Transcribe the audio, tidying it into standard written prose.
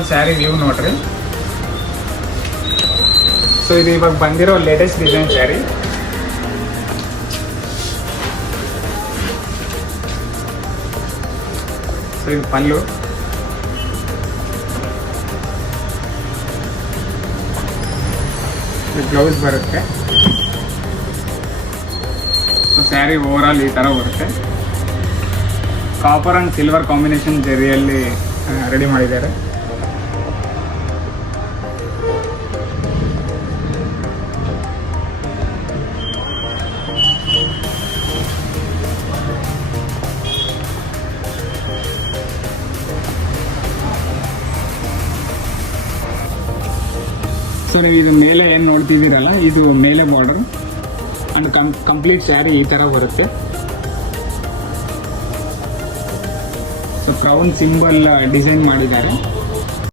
ಓವರಾಲ್ ಸ್ಯಾರಿ ವ್ಯೂ ನೋಡ್ರಿ. ಸೊ ಇದು ಇವಾಗ ಬಂದಿರೋ ಲೇಟೆಸ್ಟ್ ಡಿಸೈನ್ ಸ್ಯಾರಿ. ಸೊ ಇದು ಪಲ್ಲು. ಇದು ಬ್ಲೌಸ್ ಬರುತ್ತೆ. ಸೊ ಸ್ಯಾರಿ ಓವರಾಲ್ ಈ ಥರ ಬರುತ್ತೆ. ಕಾಪರ್ ಆ್ಯಂಡ್ ಸಿಲ್ವರ್ ಕಾಂಬಿನೇಷನ್ ಜರಿಯಲ್ಲಿ ರೆಡಿ ಮಾಡಿದ್ದಾರೆ. ಸೊ ನೀವು ಇದು ಮೇಲೆ ಏನು ನೋಡ್ತಿದ್ದೀರಲ್ಲ, ಇದು ಮೇಲೆ ಬಾರ್ಡರ್ ಅಂಡ್ ಕಂಪ್ಲೀಟ್ ಸ್ಯಾರಿ ಈ ಥರ ಬರುತ್ತೆ. ಸೊ ಕ್ರೌನ್ ಸಿಂಬಲ್ ಡಿಸೈನ್ ಮಾಡಿದ್ದಾರೆ.